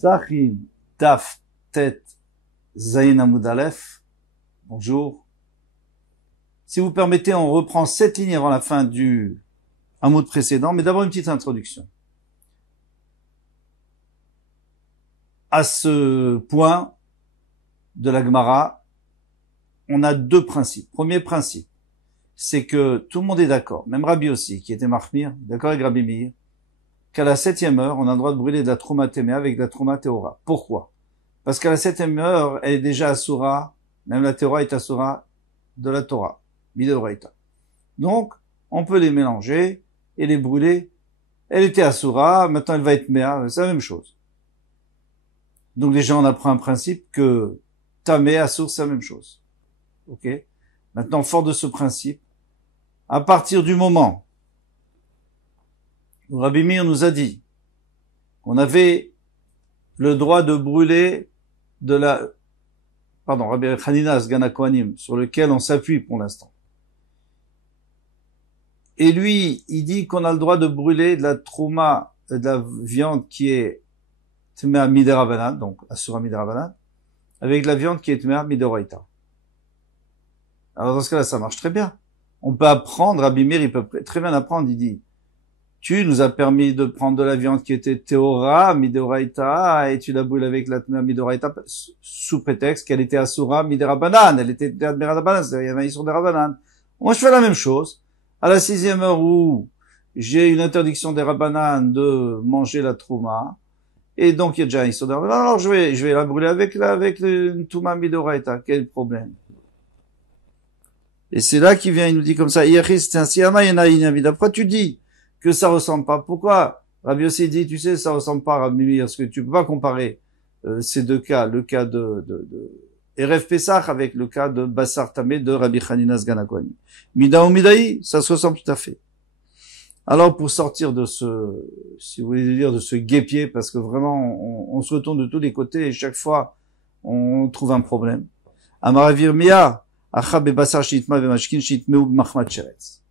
Psachim Taf Tet Zayin Amud Aleph. Bonjour. Si vous permettez, on reprend 7 lignes avant la fin du Amud précédent, mais d'abord une petite introduction. À ce point de la Gemara, on a deux principes. Premier principe, c'est que tout le monde est d'accord, même Rabbi aussi, qui était Mahmir, d'accord avec Rabbi Meir, qu'à la 7e heure, on a le droit de brûler de la Trouma Témea avec de la Trouma Théora. Pourquoi? Parce qu'à la 7e heure, elle est déjà Asura, même la Théora est Asura de la Torah, Midoraita. Donc, on peut les mélanger et les brûler. Elle était Asura, maintenant elle va être Mea, c'est la même chose. Donc déjà, on apprend un principe que Tamé, Asur, c'est la même chose. Ok? Maintenant, fort de ce principe, à partir du moment où Rabbi Meir nous a dit qu'on avait le droit de brûler Rabbi Hanina Sgan HaKohanim, sur lequel on s'appuie pour l'instant. Et lui, il dit qu'on a le droit de brûler de la trouma, de la viande qui est Tmea Miderabanan, donc Asura Miderabanan, avec de la viande qui est Tmea Midoraita. Alors dans ce cas-là, ça marche très bien. On peut apprendre, Rabbi Meir, il peut très bien apprendre, il dit, tu nous as permis de prendre de la viande qui était Théora, Midoraita, et tu la brûles avec la Tmea Midoraita, sous prétexte qu'elle était Asura Miderabanan, elle était Miderabanan, c'est-à-dire il y avait un Isur de Rabanan. Moi, je fais la même chose. À la 6e heure où j'ai une interdiction des Rabanan de manger la Trouma, et donc il y a déjà un Isur de Rabanan, alors je vais la brûler avec le Touma Midoraita. Quel problème? Et c'est là qu'il vient, il nous dit comme ça, pourquoi tu dis que ça ressemble pas? Pourquoi? Rabbi aussi dit, tu sais, ça ressemble pas à Rabbi Meir, parce que tu peux pas comparer ces deux cas, le cas de Erev Pesach avec le cas de Bassar Tamé de Rabbi Hanina Sgan HaKohanim. Mida ou Midaï, ça se ressemble tout à fait. Alors, pour sortir de si vous voulez dire, de ce guêpier, parce que vraiment, on se retourne de tous les côtés et chaque fois, on trouve un problème. Amaravir Mia, Acha Bebassar Shitma Bemashkin Shitmeu Mahmat Sheretz.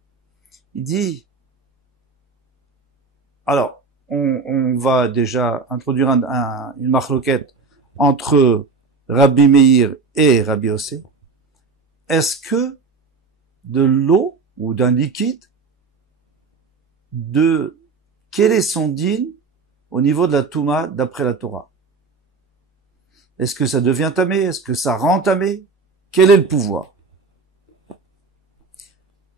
Il dit, alors, on va déjà introduire une marloquette entre Rabbi Meir et Rabbi Yossé. Est-ce que de l'eau ou d'un liquide, quel est son din au niveau de la Touma d'après la Torah? Est-ce que ça devient tamé? Est-ce que ça rend tamé? Quel est le pouvoir?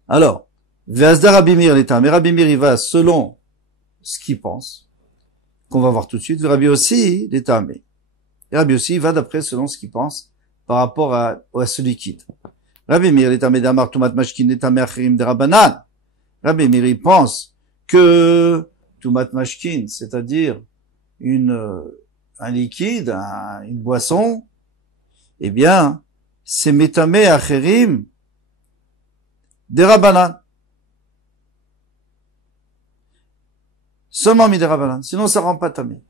Alors, Ve'asda Rabbi Meir l'État, mais Rabbi Meir il va selon ce qu'il pense, qu'on va voir tout de suite. Rabbi aussi l'État, mais Rabbi aussi va d'après selon ce qu'il pense par rapport à ce liquide. Rabbi Meir l'État, mais d'Amar Tumat Mashkin l'État Me'achirim de Rabbanan. Rabbi Meir il pense que Tumat Mashkin, c'est-à-dire un liquide, une boisson, eh bien, c'est Metamé Acherim de Rabbanan. Seulement Midé Rabbanan. Sinon, ça rend pas tamé.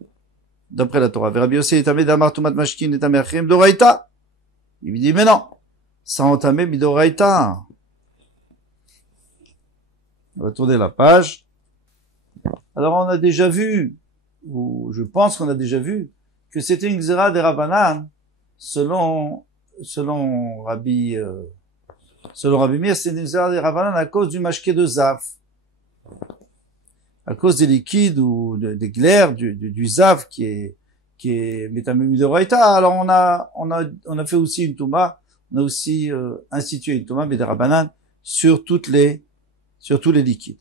D'après la Torah. Rabbi aussi est tamé d'Amar Tumat Mashkin et tamé Acherim d'Oraïta. Il lui dit, mais non. Ça rend tamé Midoraïta. On va tourner la page. Alors, on a déjà vu, ou je pense qu'on a déjà vu, que c'était une Xéra des Rabbanan, selon Rabbi Meir, c'est une Xéra des Rabbanan à cause du mashké de Zaf. À cause des liquides ou des glaires, du Zaf qui est Metamé Midoraïta. Alors, on a fait aussi une Touma, on a aussi, institué une Touma, mais des Rabbanan, sur tous les liquides.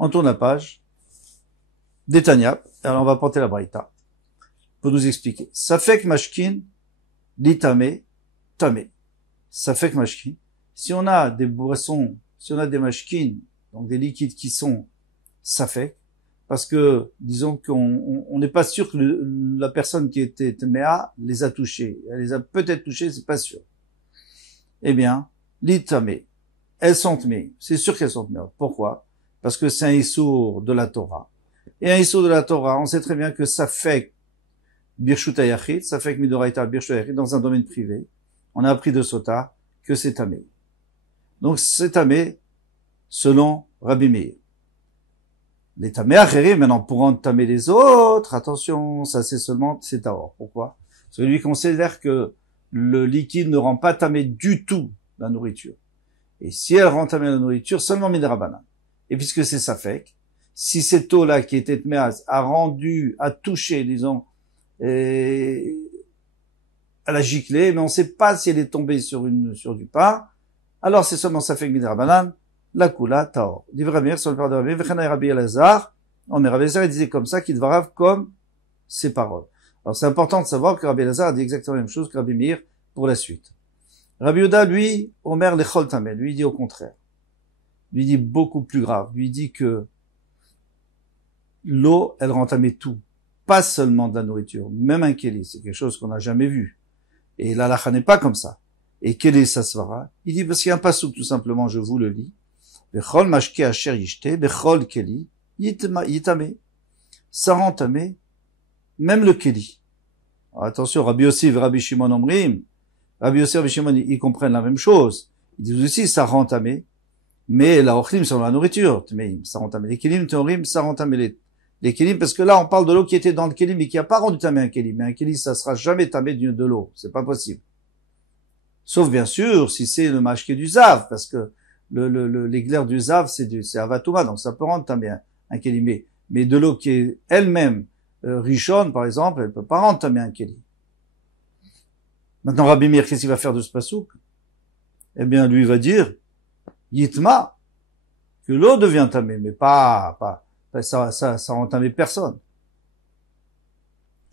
On tourne la page. Détania. Alors, on va porter la Braïta. Pour nous expliquer. Safek Mashkin, Litame, Tamé. Safek Mashkin. Si on a des boissons, si on a des Mashkin, donc des liquides qui sont Safek, parce que, disons qu'on n'est pas sûr que la personne qui était Tmea les a touchés. Elle les a peut-être touchés, c'est pas sûr. Eh bien, Litame. Elles sont Tmé. C'est sûr qu'elles sont Tmé. Pourquoi? Parce que c'est un Issour de la Torah. Et un Issour de la Torah, on sait très bien que ça fait Birshut Hayachid, ça fait Midoraïta Birshut Hayachid dans un domaine privé. On a appris de Sota que c'est tamé. Donc c'est tamé selon Rabbi Meir. Les tamé achérim, maintenant, pour entamer les autres, attention, ça c'est tahor. Pourquoi? Parce que lui considère que le liquide ne rend pas tamé du tout la nourriture. Et si elle rend tamé la nourriture, seulement midrabanan. Et puisque c'est safek, si cette eau-là qui était tméaz a touché, disons, elle a giclé, mais on ne sait pas si elle est tombée sur du pain, alors c'est seulement safek midrabanan, la kula taor. Dit Rabbi sur le père de Rabbi, v'chanay Rabbi Elazar, on est Rabbi Elazar, il disait comme ça, qu'il devra comme ses paroles. Alors c'est important de savoir que Rabbi Elazar dit exactement la même chose que Rabbi Meir pour la suite. Rabbi Yehuda, lui, Omer lechol tameh, lui dit au contraire. Lui dit beaucoup plus grave. Lui dit que l'eau, elle rend tamé tout. Pas seulement de la nourriture, même un keli. C'est quelque chose qu'on n'a jamais vu. Et l'halakha n'est pas comme ça. Et keli sasvara. Il dit parce qu'il y a un passouk, tout simplement, je vous le lis. Bechol mashke asher yishte, bechol keli, yitame. Ça rend tamé, même le keli. Alors, attention, Rabbi Yossi et Rabbi Shimon Omrim, Rabbi Yossi et Rabbi Shimon, ils comprennent la même chose. Ils disent aussi, ça rend tamé, mais la ochlim, c'est la nourriture, mais ça rend tamé. Les kelim, théorim, ça rend tamé les kelim, parce que là, on parle de l'eau qui était dans le kelim, mais qui a pas rendu tamé un kelim. Mais un kelim, ça sera jamais tamé de l'eau. C'est pas possible. Sauf, bien sûr, si c'est le mashké du zav, parce que les glaires du zav, c'est avatouma, donc ça peut rendre tamé un kelim. Mais de l'eau qui est elle-même, Rishon, par exemple, elle peut pas rendre tamé un kelim. Maintenant, Rabbi Meir, qu'est-ce qu'il va faire de ce pasouk? Eh bien, lui, il va dire, Yitma, que l'eau devient tamée, mais ça rend tamé personne.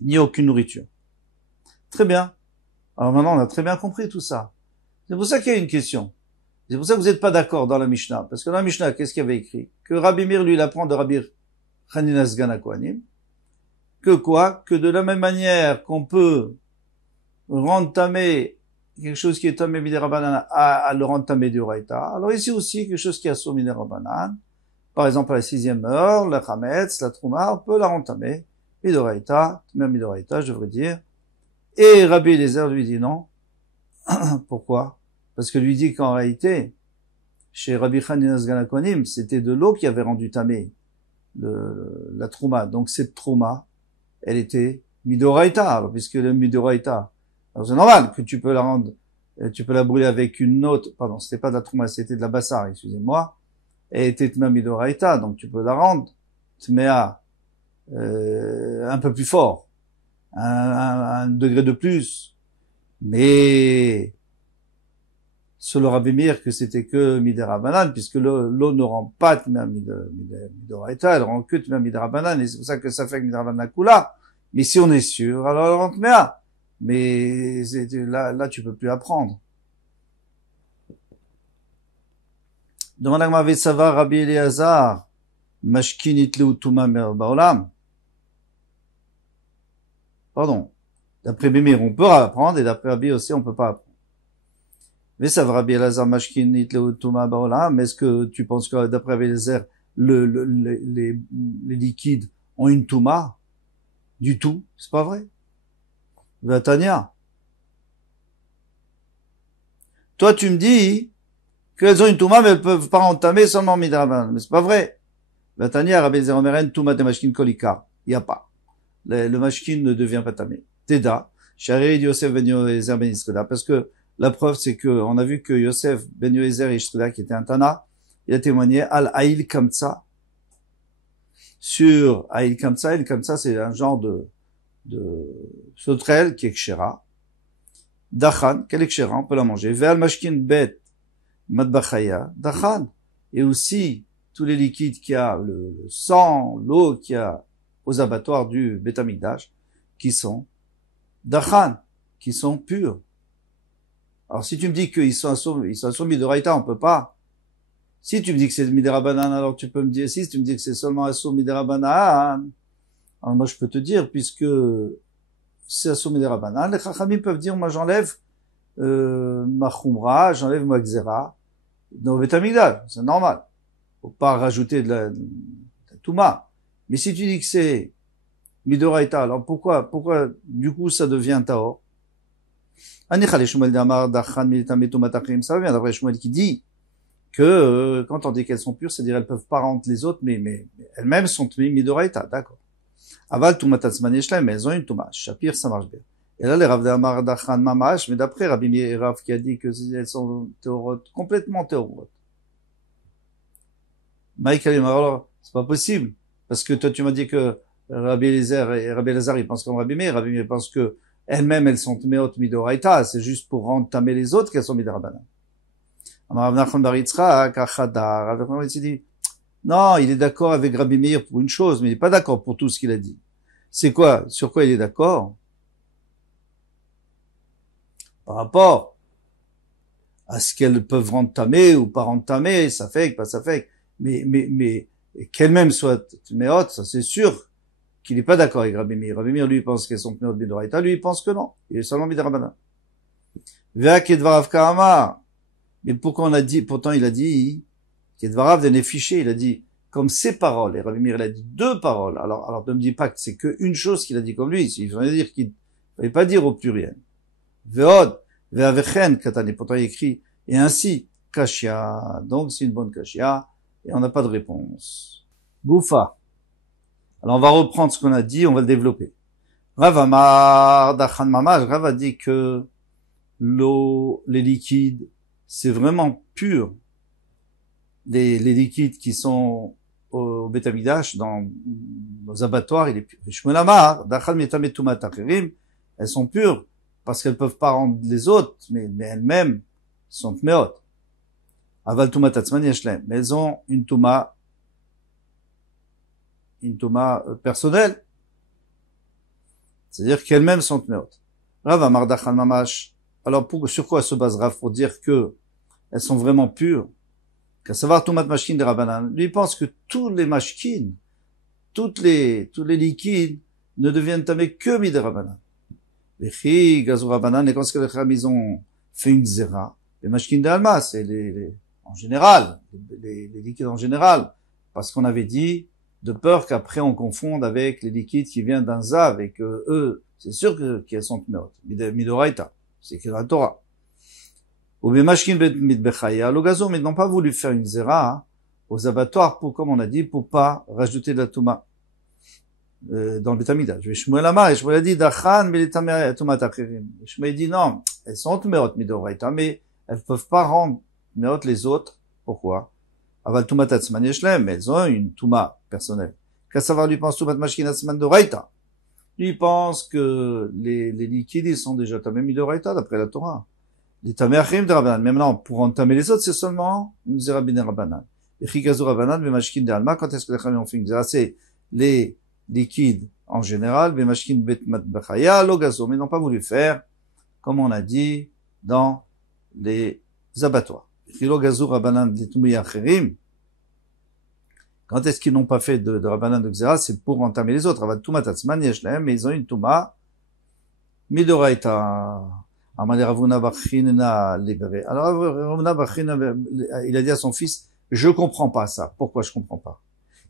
Ni aucune nourriture. Très bien. Alors maintenant, on a très bien compris tout ça. C'est pour ça qu'il y a une question. C'est pour ça que vous n'êtes pas d'accord dans la Mishnah. Parce que dans la Mishnah, qu'est-ce qu'il y avait écrit? Que Rabbi Meir, lui, il apprend de Rabbi Hanina Sgan HaKohanim. Que quoi? Que de la même manière qu'on peut rendre tamé quelque chose qui est tamé midirabanan à le rendre tamé d'oraita. Alors ici aussi, quelque chose qui est assour midirabanan. Par exemple, à la 6e heure, la chametz, la trouma, on peut la rendre tamé midoraita, même midoraita, je devrais dire. Et Rabbi Eliezer lui dit non. Pourquoi? Parce que lui dit qu'en réalité, chez Rabbi Hanina Sgan HaKohanim, c'était de l'eau qui avait rendu tamé la trouma. Donc cette trouma, elle était midoraita. Alors puisque le midoraita, alors c'est normal que tu peux la rendre, tu peux la brûler avec une autre, pardon, c'était pas de la trouma, c'était de la bassar, excusez-moi, et était tma midoraita, donc tu peux la rendre tmea, un peu plus fort, un degré de plus, mais selon Rabbi Meir que c'était que midirabanan, puisque l'eau ne rend pas tmea midoraita, elle rend que tmea midirabanan, et c'est pour ça que ça fait que midirabanan kula, mais si on est sûr, alors elle rend tmea. Mais là, tu peux plus apprendre. Demande à Gmar Vetsava Rabbi Eliezer, Mashkin itleu tuma baolam. Pardon. D'après Bémir, on peut apprendre, et d'après Rabbi aussi, on peut pas apprendre. Vetsava Rabbi Eliezer, Mashkin itleu tuma baolam. Est-ce que tu penses que d'après Rabbi Eliezer, les liquides ont une touma? Du tout. C'est pas vrai. Vatania. Toi, tu me dis qu'elles ont une touma, mais elles peuvent pas entamer seulement midrabanan. Mais c'est pas vrai. Vatania, Rabbi Eliezer Omeren, touma de mashkin kolika. Il y a pas. Le mashkin ne devient pas tamé. Teda. Shari Yosef ben Yoezer ben Yisreda. Parce que la preuve, c'est que on a vu que Yosef ben Yoezer Yisreda, qui était un Tana, il a témoigné al Aïl Kamtsa. Sur Aïl Kamtsa. Aïl Kamtsa, c'est un genre de sauterelle qui est kshera. Dachan, quelle est kshera, on peut la manger. Ve'al mashkin bet madbachaya, dachan. Et aussi, tous les liquides qu'il y a, le sang, l'eau qu'il y a aux abattoirs du Beth Amikdash, qui sont dachan, qui sont purs. Alors si tu me dis qu'ils sont assombis de raïta, on peut pas. Si tu me dis que c'est midirabanan, alors tu peux me dire, si tu me dis que c'est seulement assombis midirabanan, alors moi je peux te dire, puisque c'est assour midirabanan, les chachamim peuvent dire, moi j'enlève ma chumra, j'enlève ma gzera dans le Beth Amikdash, c'est normal. Faut pas rajouter de la touma. Mais si tu dis que c'est midoraita, alors pourquoi du coup ça devient taor? Ça vient d'après Shmuel qui dit que quand on dit qu'elles sont pures, c'est-à-dire elles peuvent pas rendre les autres, mais elles-mêmes sont midoraita, d'accord. Aval tumatat zman yesh lahem, mais elles ont une tuma. Shapir, ça marche bien. Et là, les Rav d'Amar Dachan Mamash, mais d'après Rabbi Meir et Rav qui a dit que elles sont théorotes, complètement théorotes. Mike alors, c'est pas possible. Parce que toi, tu m'as dit que Rabbi Eliezer et Rabbi Elazar, ils pensent comme Rabbi Meir. Rabbi Meir pense que elles-mêmes, elles sont tméot midoraita. C'est juste pour rendre tamé les autres qu'elles sont midorabanan. Amar Rav Nachman bar Yitzchak, Achadar. Rav Nachman s'est dit, non, il est d'accord avec Rabbi Meir pour une chose, mais il est pas d'accord pour tout ce qu'il a dit. C'est quoi? Sur quoi il est d'accord? Par rapport à ce qu'elles peuvent rendre tamé ou pas rendre tamé, ça fait, pas ça fait. Mais qu'elles-mêmes soient tméot, ça c'est sûr qu'il n'est pas d'accord avec Rabbi Meir. Rabbi Meir, lui, pense qu'elles sont tméot midoraita, lui, il pense que non. Il est seulement midorabanan. Ve'ak edvarav ka'amar. Mais pourquoi on a dit, pourtant il a dit, qu'edvarav d'un fiché, il a dit, comme ses paroles, et Rabbi Meir, il a dit deux paroles. Alors ne me dis pas que c'est qu'une chose qu'il a dit comme lui, il fallait dire qu'il ne fallait pas dire au pluriel. Ve'od, ve'avechen, katane, pourtant il écrit, et ainsi, kashia, donc c'est une bonne kashia, et on n'a pas de réponse. Goufa. Alors on va reprendre ce qu'on a dit, on va le développer. Rav Amar Dachan Mamash, Rav a dit que l'eau, les liquides, c'est vraiment pur. Les liquides qui sont au Beth Amikdash, dans nos abattoirs, il est pur. Shmuel Amar Dachan Metamet Tumat Acherim, elles sont pures parce qu'elles peuvent pas rendre les autres, mais elles-mêmes sont tmeot. Aval Tumat Atzman yesh lahem, mais elles ont une Tuma personnelle. C'est-à-dire qu'elles-mêmes sont tmeot. Rav Amar Dachan Mamash. Alors sur quoi se base Rav pour dire que elles sont vraiment pures? Qu'à savoir Tumat Mashkin de Rabbanan. Lui pense que tous les mashkin, tous les liquides ne deviennent tamés que mid Rabbanan. Les chi, gazou Rabbanan, et quand les chams, ils ont fait une zera, les mashkin de Alma, c'est en général, les liquides en général, parce qu'on avait dit, de peur qu'après on confonde avec les liquides qui viennent d'un zav, et que eux, c'est sûr qu'elles sont tmeot, midoraita, c'est écrit dans la Torah. Ou bien mashkin mitbechaya, l'ogazo, mais ils n'ont pas voulu faire une zera aux abattoirs pour, comme on a dit, pour pas rajouter de la touma dans le Beth Amikdash. Shmuel Amar, et Shmuel a dit dachan miletamei tumat acherim. Shmuel dit non, elles sont tmeot midoraita, mais elles peuvent pas rendre tmeot les autres. Pourquoi? Aval tumat atzman yesh lahem, mais elles ont une touma personnelle. Qu'à savoir, lui pense tumat mashkin atzman doraita. Lui pense que les liquides, ils sont déjà tamés midoraita d'après la Torah. Les tamés achrim de Rabbanan. Mais maintenant, pour entamer les autres, c'est seulement une zera b'nei Rabbanan. Les chikazu Rabbanan, mais mashkin de alma, quand est-ce que les chachamim ont fait une zera? C'est les liquides en général, mais mashkin bet matbechaya, l'ogazo, mais n'ont pas voulu faire, comme on a dit, dans les abattoirs. L'ogazu Rabbanan de tumei acherim. Quand est-ce qu'ils n'ont pas fait de Rabbanan de Xera? C'est pour entamer les autres. Aval tumat atzman yesh lahem, mais ils ont une tuma midoraita. Amale Ravuna Bachinna libéré. Alors Ravuna Bachinna, il a dit à son fils, je comprends pas ça. Pourquoi je comprends pas?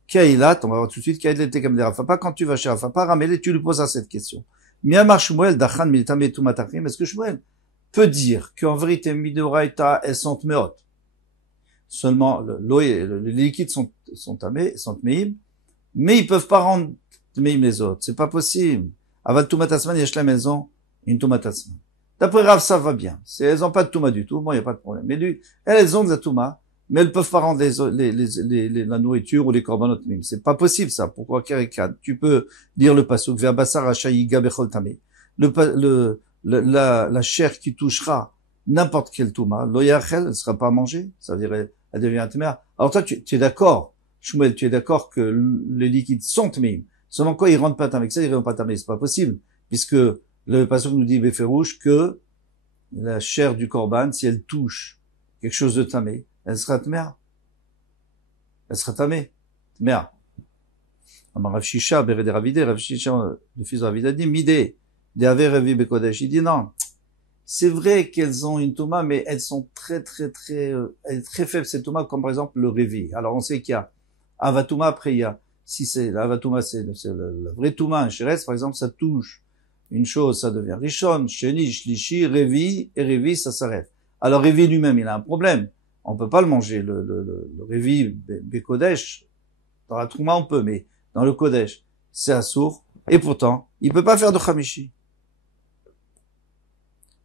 Kailat, on va voir tout de suite, Kailat était comme des Rafapa, quand tu vas chez Rafapa, Ramélé, tu lui poses à cette question. Miyamar Shmuel, Dachan Militame Tumatachim, est-ce que Shmuel peut dire qu'en vérité, Midoraita, elles sont tmeot? Seulement, l'eau et les liquides sont tamés, sont tmeim, mais ils peuvent pas rendre tmeim les autres. C'est pas possible. Aval Tumatasman, Yeshlam, elles ont une Tumatasman. D'après Rav, ça va bien. Elles ont pas de Touma du tout. Bon, il n'y a pas de problème. Mais elles ont de la Touma, mais elles peuvent pas rendre la nourriture ou les korbanot mim. C'est pas possible, ça. Pourquoi Karikat? Tu peux lire le pasuk, Ve'abasar hachayiga bechol tamé. La chair qui touchera n'importe quelle Touma, lo yachel, elle sera pas mangée. Ça veut dire, elle devient tméa. Alors toi, tu es d'accord, Shmuel, tu es d'accord que les liquides sont tméim. Seulement quoi, ils rentrent pas tamé. Ça, ils rentrent pas tamé. C'est pas possible. Puisque le pasteur nous dit Béferouche que la chair du korban, si elle touche quelque chose de tamé, elle sera tméa. Elle sera tamé. Tméa. Rav Shisha, Bered Ravide, Rav Shisha, le fils de Ravide, a dit Midé, de Aver Revi Bekodesh. Il dit non. C'est vrai qu'elles ont une touma, mais elles sont très faibles, ces toumas, comme par exemple le Revi. Alors on sait qu'il y a Avatouma, après il y a, si c'est, l'Avatouma, c'est la vraie touma, un Sheretz, par exemple, ça touche une chose, ça devient Rishon, Sheni, Shlishi, Revi, et Revi, ça s'arrête. Alors Revi lui-même, il a un problème. on peut pas le manger. Le Révi Bekodesh, dans la Trouma on peut, mais dans le Kodesh, c'est assour. Et pourtant, il peut pas faire de Khamishi.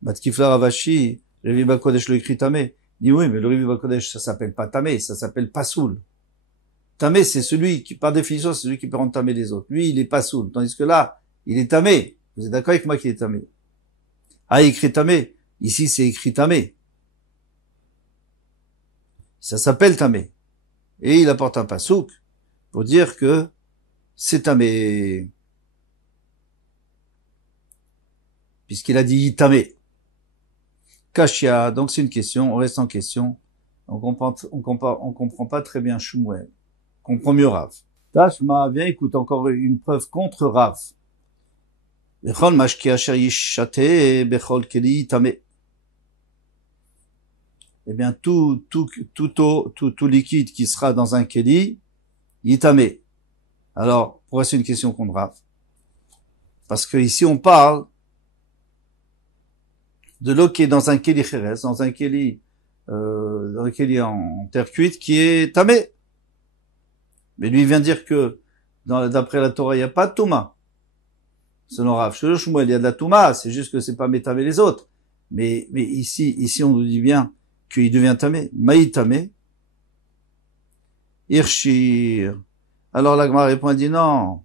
Matkifla Ravashi, le Révi Bekodesh le écrit Tamé. Il dit oui, mais le Révi Bekodesh, ça s'appelle pas Tamé, ça s'appelle Pasoul. Tamé, c'est celui qui, par définition, c'est celui qui peut rendre Tamé les autres. Lui, il est Pasoul. Tandis que là, il est Tamé. Vous êtes d'accord avec moi qu'il est Tamé? Ah, il écrit Tamé. Ici, c'est écrit Tamé. Ça s'appelle Tamé. Et il apporte un pasouk pour dire que c'est Tamé. Puisqu'il a dit Tamé. Kashia, donc c'est une question, on reste en question. On comprend pas très bien Shmuel. On comprend mieux Rav. Tashma, viens, écoute encore une preuve contre Rav. Bechol mashki asher yishate bechol keli tamé. Eh bien, tout liquide qui sera dans un keli, yitamé. Alors, pourquoi c'est une question contre Rav? Parce que ici, on parle de l'eau qui est dans un keli cheres, dans un keli en terre cuite, qui est tamé. Mais lui, il vient dire que, d'après la Torah, il n'y a pas de touma. Selon Rav Shmuel, il y a de la touma, c'est juste que c'est pas métamé les autres. Mais ici, on nous dit bien qu'il devient tamé. Maï tamé. Irshir. Alors la Gemara répond, elle dit non.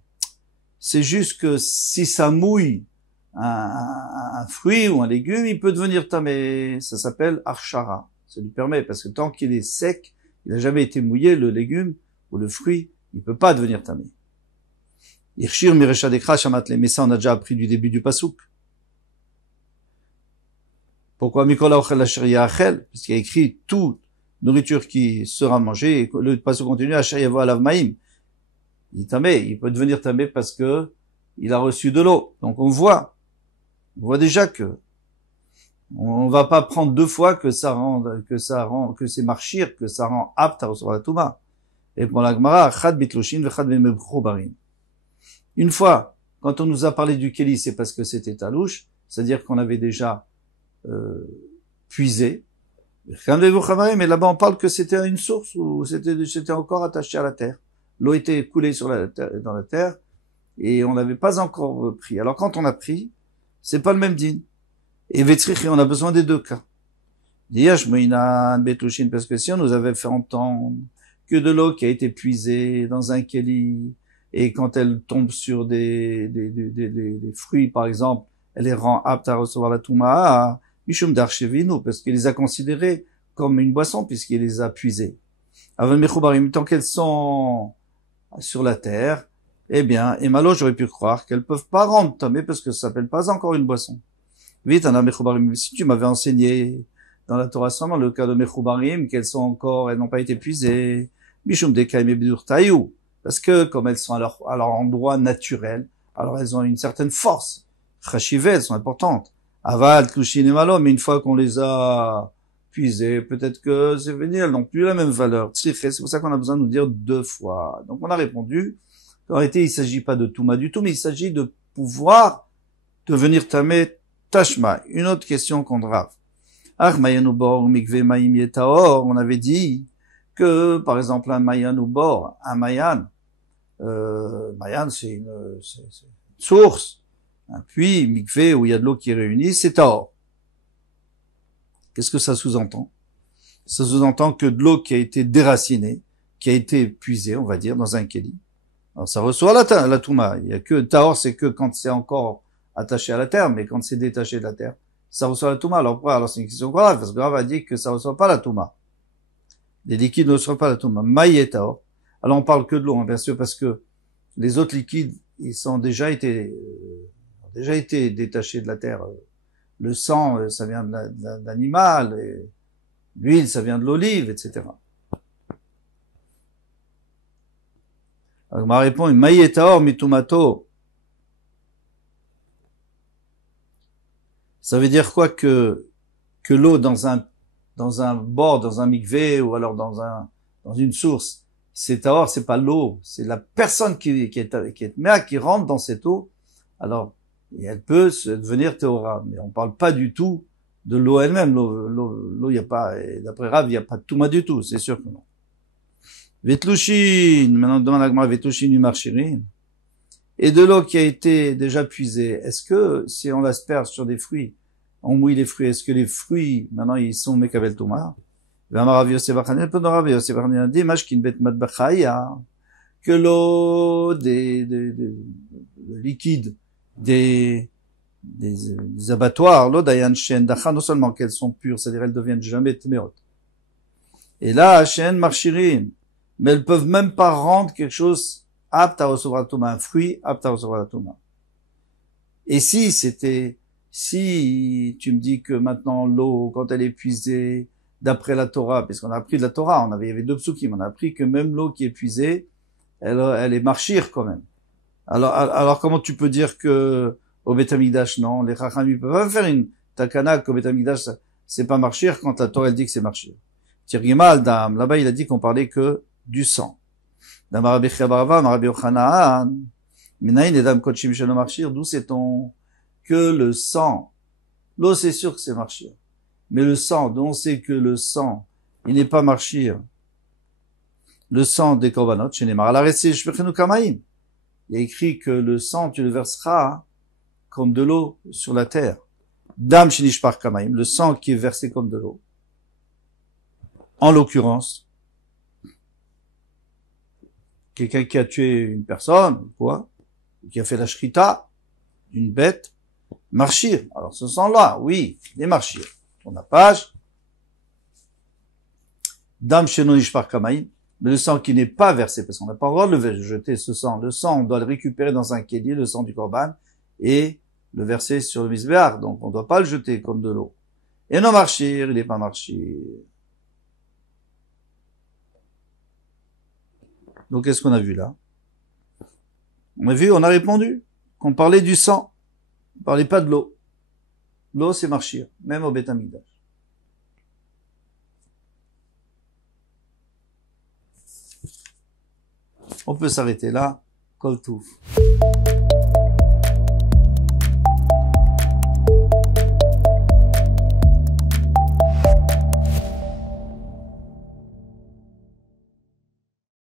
C'est juste que si ça mouille un fruit ou un légume, il peut devenir tamé. Ça s'appelle arshara. Ça lui permet, parce que tant qu'il est sec, il n'a jamais été mouillé, le légume ou le fruit, il peut pas devenir tamé. Irshir mirecha dekra shamatle. Mais ça, on a déjà appris du début du pasouk. Pourquoi Mikola ochel asher yachel? Parce qu'il y a écrit toute nourriture qui sera mangée, et le pasouk continue, asher yavo alav maim. Il est tamé, il peut devenir tamé parce que il a reçu de l'eau. Donc on voit déjà que on va pas prendre deux fois que c'est marchir, que ça rend apte à recevoir la touma. Et pour la Gemara, chad bitlushin vechad bemebchobarim. Une fois, quand on nous a parlé du Kéli, c'est parce que c'était talouche, c'est-à-dire qu'on avait déjà puisé. Mais là-bas, on parle que c'était une source où c'était encore attaché à la terre. L'eau était coulée dans la terre et on l'avait pas encore pris. Alors quand on a pris, c'est pas le même din. Et Vetzrichi, on a besoin des deux cas. Parce que si on nous avait fait entendre que de l'eau qui a été puisée dans un Kéli, et quand elle tombe sur des fruits, par exemple, elle les rend aptes à recevoir la Touma, Mishum Darchevinu, parce qu'il les a considérées comme une boisson, puisqu'il les a puisées. Avant Mechubarim, tant qu'elles sont sur la terre, eh bien, et malo, j'aurais pu croire qu'elles peuvent pas rendre tamé, parce que ça s'appelle pas encore une boisson. Vite, Anna Mechubarim, si tu m'avais enseigné dans la Torah seulement le cas de Mechubarim, elles n'ont pas été puisées, Mishum Dekaim Ebidur Tayou, parce que, comme elles sont à leur endroit naturel, alors elles ont une certaine force. Chashivé, elles sont importantes. Aval, Tlushin et Malo, mais une fois qu'on les a puisées, peut-être que c'est venu, elles n'ont plus la même valeur. C'est pour ça qu'on a besoin de nous dire deux fois. Donc on a répondu, en réalité, il s'agit pas de Touma du tout, mais il s'agit de pouvoir devenir tamé tashma. Une autre question qu'on Rav. On avait dit que, par exemple, un mayan ou bor, un mayan, c'est une source, un puits, mikvé, où il y a de l'eau qui est réunie, c'est tahor. Qu'est-ce que ça sous-entend? Ça sous-entend que de l'eau qui a été déracinée, qui a été puisée, on va dire, dans un kéli. Alors ça reçoit la touma. Il y a que tahor, c'est que quand c'est encore attaché à la terre, mais quand c'est détaché de la terre, ça reçoit la touma. Alors pourquoi? Alors c'est une question grave, parce que Rav a dit que ça reçoit pas la touma. Les liquides ne reçoivent pas la touma. Maï et tahor. Alors on parle que de l'eau, hein, bien sûr, parce que les autres liquides, ils sont déjà été détachés de la terre. Le sang, ça vient de l'animal, et l'huile, ça vient de l'olive, etc. Alors ma réponse est maï et tahor mitumato. Ça veut dire quoi que l'eau dans un bord, dans un mikvé, ou alors dans une source, c'est tahor, c'est pas l'eau, c'est la personne qui est méa, qui rentre dans cette eau. Alors, et elle peut devenir théora, mais on parle pas du tout de l'eau elle-même. L'eau, il n'y a pas, et d'après Rav, il n'y a pas de Touma du tout, c'est sûr que non. Vetlushin, maintenant demande à Gmar, Vetlushin du Marchirin. Et de l'eau qui a été déjà puisée, est-ce que si on l'asperge sur des fruits, on mouille les fruits, est-ce que les fruits, maintenant, ils sont Mekabel Touma? Que l'eau le liquide des abattoirs, l'eau d'Ayan Shen Dacha, non seulement qu'elles sont pures, c'est-à-dire elles deviennent jamais tméot. Et là, Shen Marchirin, mais elles peuvent même pas rendre quelque chose apte à recevoir la Touma, un fruit apte à recevoir la Touma. Et si tu me dis que maintenant l'eau, quand elle est puisée, d'après la Torah, puisqu'on a appris de la Torah, il y avait deux psukim, on a appris que même l'eau qui est puisée, elle est marchire quand même. Alors comment tu peux dire que au Beth Amikdash, non, les Chachamim peuvent pas faire une takana qu'au Beth Amikdash, c'est pas marchir quand la Torah elle dit que c'est marchir. Tirgimal Dam, là-bas il a dit qu'on parlait que du sang. Dam Rabbi Chabarava, Rabbi Ochanaan, Minayin et Dam Kochim Shelo marchir, d'où sait-on que le sang, l'eau c'est sûr que c'est marchir, mais le sang, d'où on sait que le sang, il n'est pas marchir, le sang des korbanot, chez Neymar, al Aretsé Shpechenu Kamaim. Il y a écrit que le sang, tu le verseras comme de l'eau sur la terre. Dam Shinishpar Kamaim, le sang qui est versé comme de l'eau. En l'occurrence, quelqu'un qui a tué une personne, quoi, qui a fait la shrita d'une bête, marchir. Alors ce sang-là, oui, il est marchir. On a page. Dam Shinishpar Kamaim, mais le sang qui n'est pas versé, parce qu'on n'a pas le droit de le jeter, ce sang. Le sang, on doit le récupérer dans un kéli, le sang du korban, et le verser sur le misbéar. Donc, on ne doit pas le jeter comme de l'eau. Et non marchir, il n'est pas marchir. Donc, qu'est-ce qu'on a vu là? On a répondu qu'on parlait du sang. On parlait pas de l'eau. L'eau, c'est marchir, même au Beth Amikdash. On peut s'arrêter là. Kol Touf.